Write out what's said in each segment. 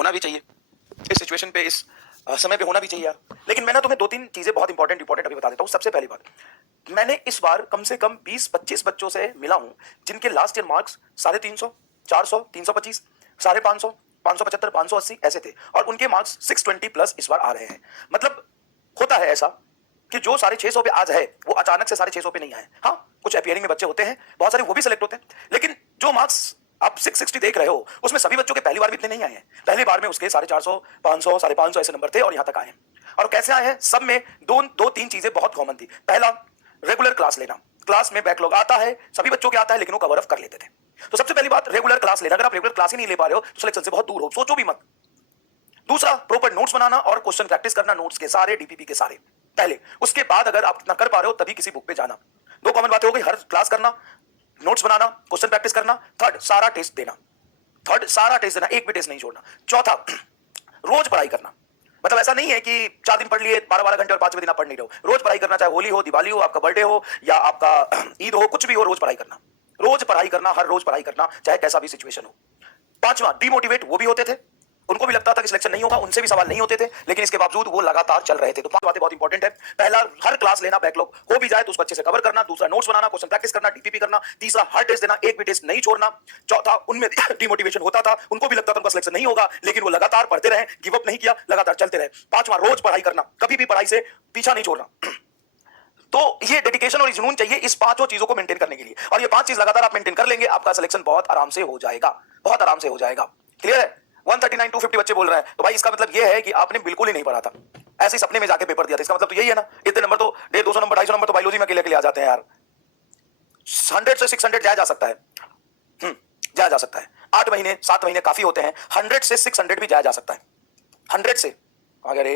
होना भी चाहिए इस सिचुएशन पे, इस समय पे होना भी चाहिए यार। लेकिन मैं ना तुम्हें 2-3 चीजें बहुत इंपॉर्टेंट अभी बता देता हूँ। सबसे पहली बात, मैंने इस बार कम से कम 20-25 बच्चों से मिला हूँ जिनके लास्ट ईयर मार्क्स 350, 400, 325, 550, 575, 580 ऐसे थे और उनके मार्क्स 620 प्लस इस बार आ रहे हैं। मतलब होता है ऐसा कि जो 650 पे आज है वो अचानक से 650 पे नहीं आए। हाँ, कुछ अपीयरिंग में बच्चे होते हैं, बहुत सारे वो भी सिलेक्ट होते हैं, लेकिन जो मार्क्स आप 660 देख रहे हो उसमें सभी बच्चों के पहली बार भी इतने नहीं आए हैं। पहली बार में उसके 450, 500, 550 ऐसे नंबर थे और यहां तक आए हैं। और कैसे आए हैं? सब में दो तीन चीजें बहुत कॉमन थी। पहला, रेगुलर क्लास लेना। क्लास में बैकलॉग आता है, सभी बच्चों के आता है, लेकिन वो कवर अप कर लेते थे। तो सबसे पहली बात, रेगुलर क्लास लेना। अगर आप रेगुलर क्लास ही नहीं ले पा रहे हो तो सिलेक्शन से बहुत दूर हो, सोचो भी मत। दूसरा, प्रॉपर नोट्स बनाना और क्वेश्चन प्रैक्टिस करना, नोट्स के सारे, डीपीपी के सारे पहले। उसके बाद अगर आप इतना कर पा रहे हो तभी किसी बुक पे जाना। दो कॉमन बातें हो गई, हर क्लास करना, नोट्स बनाना, क्वेश्चन प्रैक्टिस करना। थर्ड, सारा टेस्ट देना। एक भी टेस्ट नहीं छोड़ना। चौथा, रोज पढ़ाई करना। मतलब ऐसा नहीं है कि 4 दिन पढ़ लिए 12-12 घंटे और 5वें दिन आप पढ़ नहीं रहे हो। रोज पढ़ाई करना, चाहे होली हो, दिवाली हो, आपका बर्थडे हो या आपका ईद हो, कुछ भी हो, रोज पढ़ाई करना। रोज पढ़ाई करना, हर रोज पढ़ाई करना, चाहे कैसा भी सिचुएशन हो। पांचवा, डिमोटिवेट वो भी होते थे, उनको भी लगता था कि सिलेक्शन नहीं होगा, उनसे भी सवाल नहीं होते थे, लेकिन इसके बावजूद वो लगातार चल रहे थे। तो 5 बातें बहुत इंपॉर्टेंट है। पहला, हर क्लास लेना, बैकलॉग हो भी जाए तो उसको अच्छे से कवर करना। दूसरा, नोट्स बनाना, क्वेश्चन प्रैक्टिस करना, डीपीपी करना। तीसरा, हर टेस्ट देना, एक भी टेस्ट नहीं छोड़ना। चौथा, उनमें डिमोटिवेशन होता था, उनको भी लगता था उनका सिलेक्शन नहीं होगा, लेकिन वो लगातार पढ़ते रहे, गिव अप नहीं किया, लगातार चलते रहे। पांचवा, रोज पढ़ाई करना, कभी भी पढ़ाई से पीछा नहीं छोड़ना। तो ये डेडिकेशन और जुनून चाहिए इस पांचों चीजों को मेंटेन करने के लिए, और ये 5 चीज लगातार आप मेंटेन कर लेंगे, आपका सिलेक्शन बहुत आराम से हो जाएगा, बहुत आराम से हो जाएगा। क्लियर है? 139 250 बच्चे बोल रहे हैं, तो भाई इसका मतलब ये है कि आपने बिल्कुल ही नहीं पढ़ा था, ऐसे ही सपने में जाके पेपर दिया था। इसका मतलब तो यही है ना। इतने नंबर तो 150 नंबर, 250 नंबर तो बायोलॉजी में अकेले आ जाते हैं यार। 100 से 600 जाया जा सकता है, जाया जा सकता है। 8 महीने 7 महीने काफी होते हैं। 100 से 600 भी जाया जा सकता है। 100 से, अगर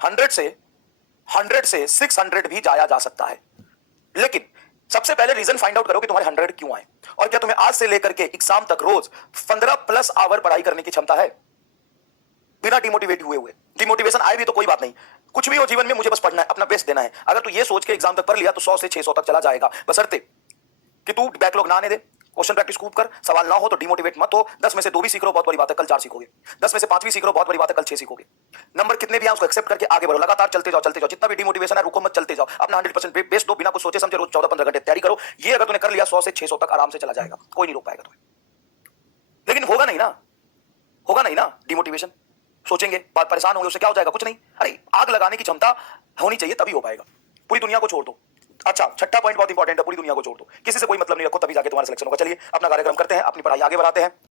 100 से 600 भी जाया जा सकता है। लेकिन सबसे पहले रीजन फाइंड आउट करो कि तुम्हारे 100 क्यों आए, और क्या तुम्हें आज से लेकर के एग्जाम तक रोज 15 प्लस आवर पढ़ाई करने की क्षमता है, बिना डिमोटिवेट हुए। डिमोटिवेशन आए भी तो कोई बात नहीं, कुछ भी हो जीवन में, मुझे बस पढ़ना है, अपना बेस्ट देना है। अगर तू ये सोच के एग्जाम तक पढ़ लिया तो 100 से 600 तक चला जाएगा, बशर्ते कि तू बैकलॉग ना आने दे, क्वेश्चन प्रैक्टिस खूब कर, सवाल ना हो तो डिमोटिवेट मत हो। 10 में से 2 भी सीख लो, बहुत बड़ी बात है, कल 4 सीखोगे। 10 में से 5 भी सीख लो, बहुत बड़ी बात है, कल 6 सीखोगे। नंबर कितने भी आए उसको एक्सेप्ट करके आगे बढ़ो, लगातार चलते जाओ, चलते जाओ। जितना भी डिमोटिवेशन है रुको मत, चलते जाओ, अपना 100% बेस्ट दो, बिना कुछ सोचे समझे। रोज 14-15 घंटे तैयारी करो। ये अगर तूने कर लिया 100 से 600 तक आराम से चला जाएगा, कोई नहीं रोक पाएगा तुम्हें। लेकिन होगा नहीं ना, होगा नहीं ना डिमोटिवेशन। सोचेंगे, बात परेशान होंगे, उससे क्या हो जाएगा? कुछ नहीं। अरे आग लगाने की क्षमता होनी चाहिए, तभी हो पाएगा। पूरी दुनिया को छोड़ दो। अच्छा, छठा पॉइंट बहुत इंपॉर्टेंट है, पूरी दुनिया को छोड़ दो, किसी से कोई मतलब नहीं रखो, तभी जाके तुम्हारा सिलेक्शन होगा। चलिए अपना कार्यक्रम करते हैं, अपनी पढ़ाई आगे बढ़ाते हैं।